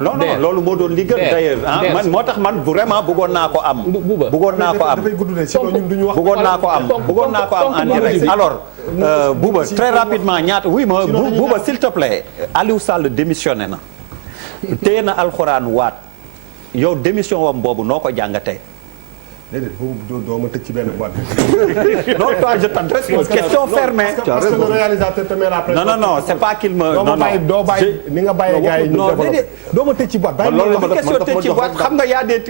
non non loolu moo doon li gën d'ailleurs man moo tax man vraiment bëggoon naa ko am. bëggoon naa ko am bëggoon naa ko am bëggoon naa ko am en direct. alors Bouba très rapidement ñaata oui ma Bouba s'il te plaît. Aliou Sall démissionné na. téye na alxuraan waat yow démission wam boobu noo ko jàngatee. déedéet boobu doo ma tëj ci benn boîte. non toi je t'adresse une question fermée. parce que le réalisateur te met la pression. non non c'est pas qu'il me. non non doo bàyyi ni nga bàyyee gars yi ñu développé. doo ma tëj ci boîte. bàyyi loolu la question tëj ci boîte xam nga y a des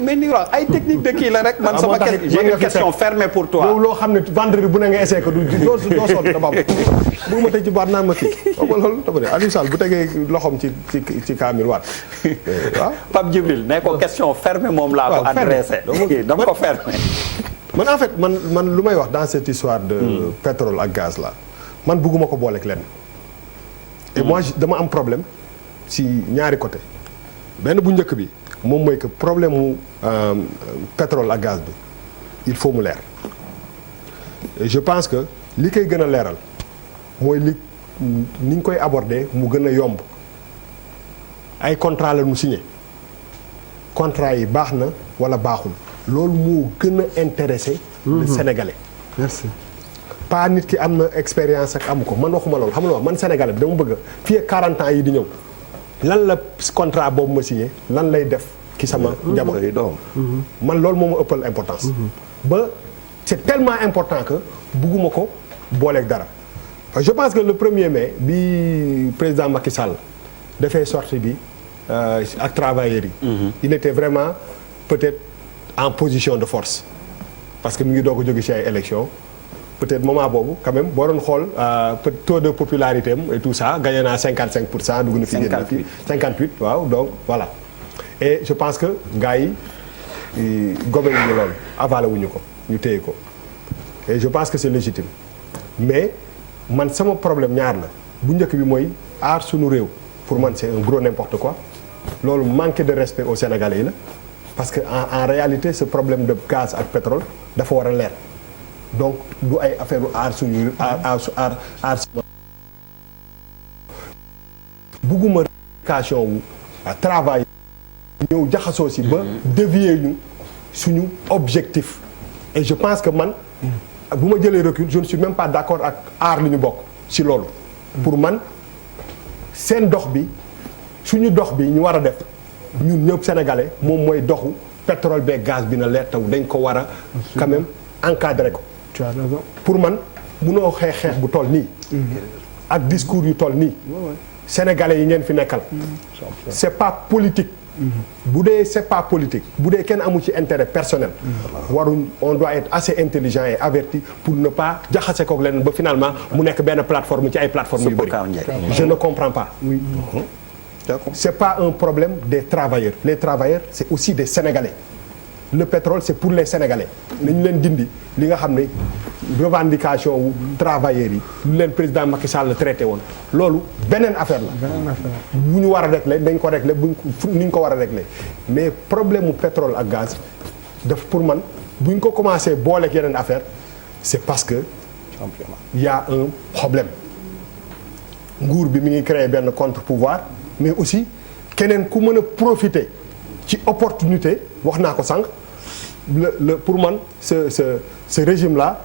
mais ni wax ay technique de kii la rek. man sama j'ai une question fermée pour toi. yow loo xam ne vendredi bu ne nga essayé que doo sotti dama am. bu ma tëj ci boîte naan ma kii xam nga loolu dafa ne Aliou Sall bu tegee loxoom ci Kamil Wade waaw. Pape Djibril ne ko question fermée moom laa ko adressé. dama ko fermé. man en fait man lu may wax dans cette histoire de pétrole ak gaz là man bëgguma ko booleeg lenn. et moi dama am problème si ñaari côté benn bu njëkk bi moom mooy que problème mu pétrole ak gaz bi il faut mu leer. et je pense que li koy gën a leeral mooy li ni ñu koy aborder mu gën a yomb ay contrat la ñu signé contrat yi baax na wala baaxul. loolu moo gën a intéressé le Sénégalais. merci. pas nit ki am na expérience ak amu ko man waxuma loolu xam nga man Sénégalais bi dama bëgg fii ak 40 ans yi di ñëw lan la contrat boobu ma signé lan lay def ki sama njaboot man loolu moo ma ëppal importance. ba c'est tellement important que bugguma ko booleeg dara. je pense que le 1er mai bi président Macky Sall dafay sortie bi ak travailleurs yi. il était vraiment peut-être en position de force parce que mu ngi doog a jóge ci ay élections peut-être moment boobu quand même boo doon xool taux de popularité am et tout ça gagné naa 55% dugg na fi génn fi 58 waaw donc voilà. et je pense que gars yi gobe wuñu loolu avalé wuñu ko ñu téye ko et je pense que c'est légitime mais man sama problème ñaar la bu njëkk bi mooy aar sunu réew pour man c'est un gros n'importe quoi loolu manque de respect aux Sénégalais yi la. parce que en réalité ce problème de gaz ak pétrole dafa war a leer donc du ay affaire aar suñu aar bugguma réplication wu travail ñëw jaxasoo si ba dévier ñu suñu objectif et je pense que man bu ma jëlee recul je ne suis même pas d'accord ak aar li ñu bokk si loolu pour man seen dox bi suñu dox bi ñu war a def ñun ñëpp sénégalais moom mooy doxu pétrole beeg gaz bi na leer taw dañ ko war a quand même encadrer ko. tu as raison pour man munoo xeex bu toll nii. ak discours yu toll nii. sénégalais yi ngeen fi nekkal. c'est pas politique. bu dee c'est pas politique bu dee kenn amu ci intérêt personnel. waruñ on doit être assez intelligent et averti pour ne pas jaxase koog leneen ba finalement mu nekk benn plateforme ci ay plateformes yu bëri. je ne comprends pas. oui. C'est pas un problème des travailleurs les travailleurs c'est aussi des Sénégalais le pétrole c'est pour les Sénégalais nañu leen dindi li nga xam ne revendication wu travailleurs yi lu leen président Macky Sall la traité woon loolu beneen affaire la bu ñu war a régler dañ ko régler buñ ni ñu ko war a régler mais problème mu pétrole ak gaz daf pour man bu ñu ko commencé booleeg yeneen affaire c'est parce que il y a un problème nguur bi mi ngi créer benn contre-pouvoir mais aussi keneen ku mën a profiter ci opportunité wax naa ko sànq le pour man ce régime là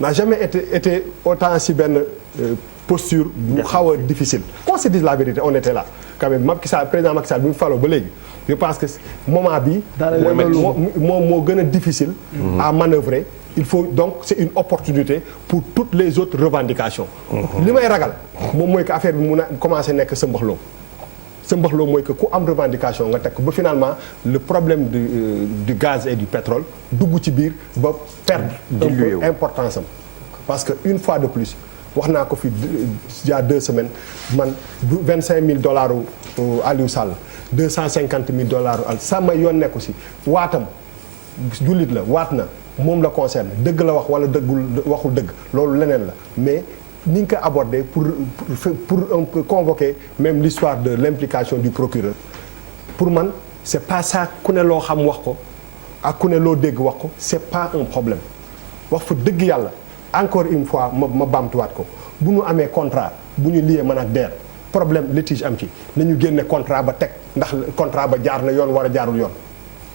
n'a jamais été autant si benn posture bu xaw a difficile. qu'on se dise la vérité on était là quand même Macky Sall président Macky Sall bi mu faloo ba léegi je pense que moment bi moom moo gën a difficile à manœuvrer. il faut donc c'est une opportunité pour toutes les autres revendications. li may ragal moom mooy que affaire bi mun a commencer nekk sa mbaxloo sa mbaxloo mooy que ku am revendication nga teg ko ba finalement le problème du gaz et du pétrole dugg ci biir ba perdre un peu importance am parce que une fois de plus wax naa ko fi il y a 2 semaines man $25,000 Aliou Sall $250,000 sama yoon nekku si waatam jullit la waat na moom la concerne dëgg la wax wala dëggul waxul dëgg loolu leneen la mais ni nga ko aborder pour un peu convoquer même l'histoire de l'implication du procureur pour man c'est pas ça ku ne loo xam wax ko ak ku ne loo dégg wax ko c'est pas un problème wax fa dëgg yàlla encore une fois ma baamtuwaat ko bu ñu amee contrat bu ñu lié man ak DER problème litige am ci nañu génne contrat ba teg ndax contrat ba jaar na yoon war a jaarul yoon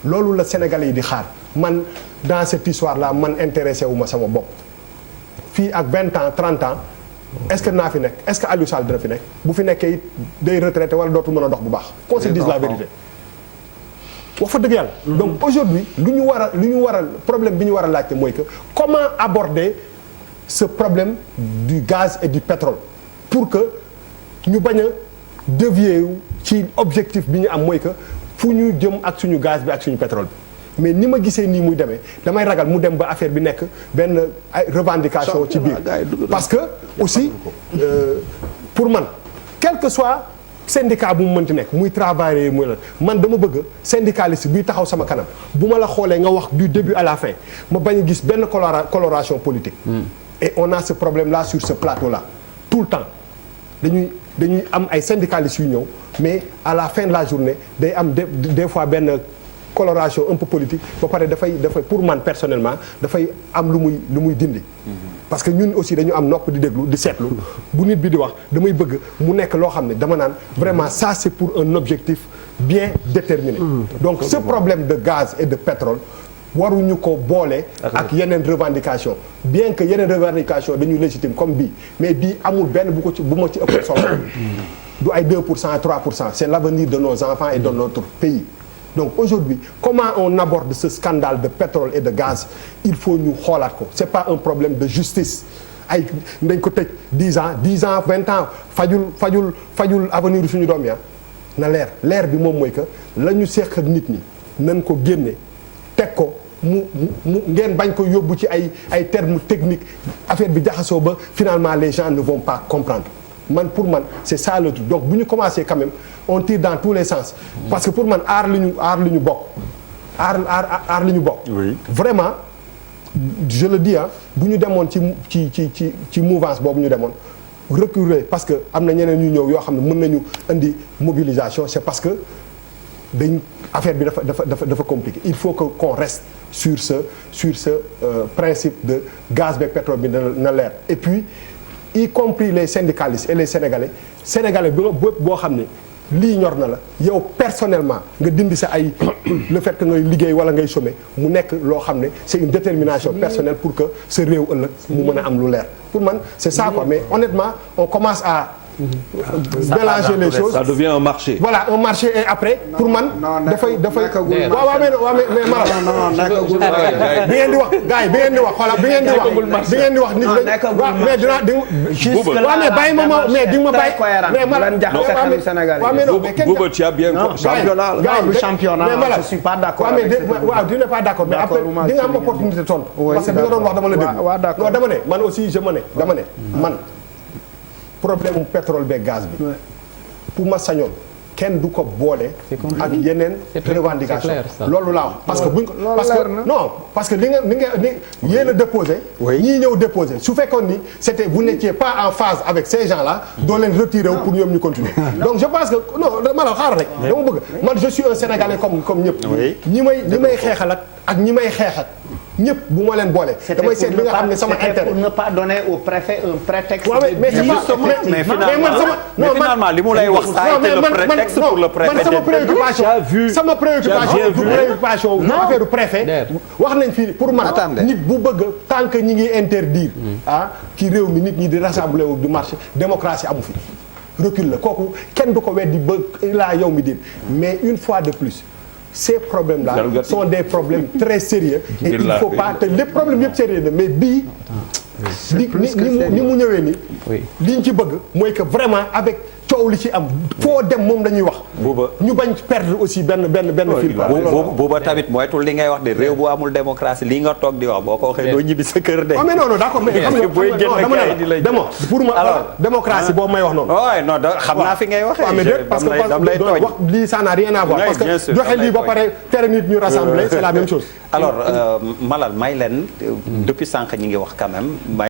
loolu la Sénégalais yi di xaar man dans cette histoire là man intéressé wu ma sama bopp fii ak 20 ans 30 ans est-ce que naa fi nekk est-ce que Aliou Sall dina fi nekk bu fi nekkee it day retraité wala dootul mën a dox bu baax qu'on se dise la vérité wax fa dëgg yàlla donc aujourd'hui lu ñu war a problème bi ñu war a laajte mooy que comment aborder ce problème du gaz et du pétrole pour que ñu bañ a dévier ci objectif bi ñu am mooy que fu ñu jëm ak suñu gaz bi ak suñu pétrole bi mais ni ma gisee nii muy demee damay ragal mu dem ba affaire bi nekk benn ay revendication ci biir parce que aussi pour man quel que soit syndicat bu mu mënti nekk muy travailleur muy la man dama bëgg syndicaliste buy taxaw sama kanam bu ma la xoolee nga wax du début à la fin ma bañ a gis benn coloration politique et on a ce problème là sur ce plateau là tout le temps dañuy am ay syndicalistes yu ñëw mais à la fin de la journée day am des fois benn coloration un peu politique ba pare dafay pour man personnellement dafay am lu muy dindi parce que ñun aussi dañu am nopp di déglu di seetlu bu nit bi di wax damay bëgg mu nekk loo xam ne dama naan vraiment ça c'est pour un objectif bien déterminé donc ce problème de gaz et de pétrole waruñu ko boole ak yeneen revendication bien que yeneen revendication dañu légitime comme bii mais bii amul benn bu ma ci ëpp solo du ay 2% 3% c'est l'avenir de nos enfants et de notre pays donc aujourd'hui comment on aborde ce scandale de pétrole et de gaz il faut ñu xoolaat ko c'est pas un problème de justice ay dañ ko tëj 10 ans 20 ans fajul avenir suñu doom ya na leer bi moom mooy que la ñu seq ak nit ñi nañ ko génne teg ko mu ngeen bañ ko yóbbu ci ay termes techniques affaire bi jaxasoo ba finalement les gens ne vont pas comprendre pour man c'est ça le truc donc bu ñu commencé quand même on tire dans tous les sens parce que pour man aar li ñu bokk vraiment je le dis bu ñu demoon ci mouvance boobu ñu demoon reculer parce que am na ñeneen ñu ñëw yoo xam ne mën nañu indi mobilisation c'est parce que affaire bi dafa compliqué il faut que qu'on reste sur ce principe de gaz beeg pétrole bi na leer et puis y compris les syndicalistes et les sénégalais boo xam ne lii ñor na la yow personnellement nga dindi sa ay le fait que ngay liggéey wala ngay chômer mu nekk loo xam ne c'est une détermination personnelle pour que sa réew ëllëg mu mën a am lu leer pour man c'est ça quoi mais honnêtement on commence à mélanger les choses ça devient un marché. Voilà un marché et après pour man dafay waaw bi ngeen di wax gars yi bi ngeen di wax xoolal bi ngeen di wax nit mais dinaa waaw mais bàyyi ma mais di ma bàyyi mais ma waaw mais non Bouba tu as bien championnat mais je suis pas d'accord waaw tu n'es pas d'accord mais après di nga am opportunité tontu parce que bi nga doon wax dama la déglu non dama ne man aussi dama ne man problème mu pétrole beeg gaz bi pour ma sañoon kenn du ko boole ak yeneen revendication loolu laa wax parce que buñ ko parce que li yéen a déposé ñii ñëw déposé su fekkoon ni c'était vous n'étiez pas en phase avec ces gens là doo leen retiré wu pour ñoom ñu continuer donc je pense que non ma la xaaral rek dama bëgg man je suis un Sénégalais comme ñëpp ñi may xeexal ak ñi may xeexal ñëpp bu ma leen boole. damay seet li nga xam ne sama intérêt pour ne pas donner au préfet un prétexte. mais c'est pas mais finalement li mu lay wax ça a été le prétexte pour le préfet. sama préoccupation du affaire du préfet. wax nañ fii pour man nit bu bëgg tant que ñi ngi interdire. ci réew mi nit ñi di rassembler wu du marché démocratie amu fi. recul la kooku kenn du ko weddi ba laa yow mi din mais une fois de plus. Ces problèmes-là sont des problèmes très sérieux et il faut pas te les problèmes yëpp sérieux na mais bii ni mu ñëwee nii li ñu ci bëgg mooy que vraiment avec coow li ci am foo dem moom dañuy wax ñu bañ perdre aussi benn fil booba tamit moytul li ngay wax de réew bu amul démocratie lii nga toog di wax boo ko waxee doo ñibbi sa kër de mais non d'accord mais xam nga dama pour ma démocratie boobu may wax noonu non xam naa fi ngay waxee mais parce que wax lii ça n'a rien à voir parce que joxe lii ba pare tere nit ñu rassembler c'est la même chose alors Malal may leen depuis sànq ñi ngi wax quand même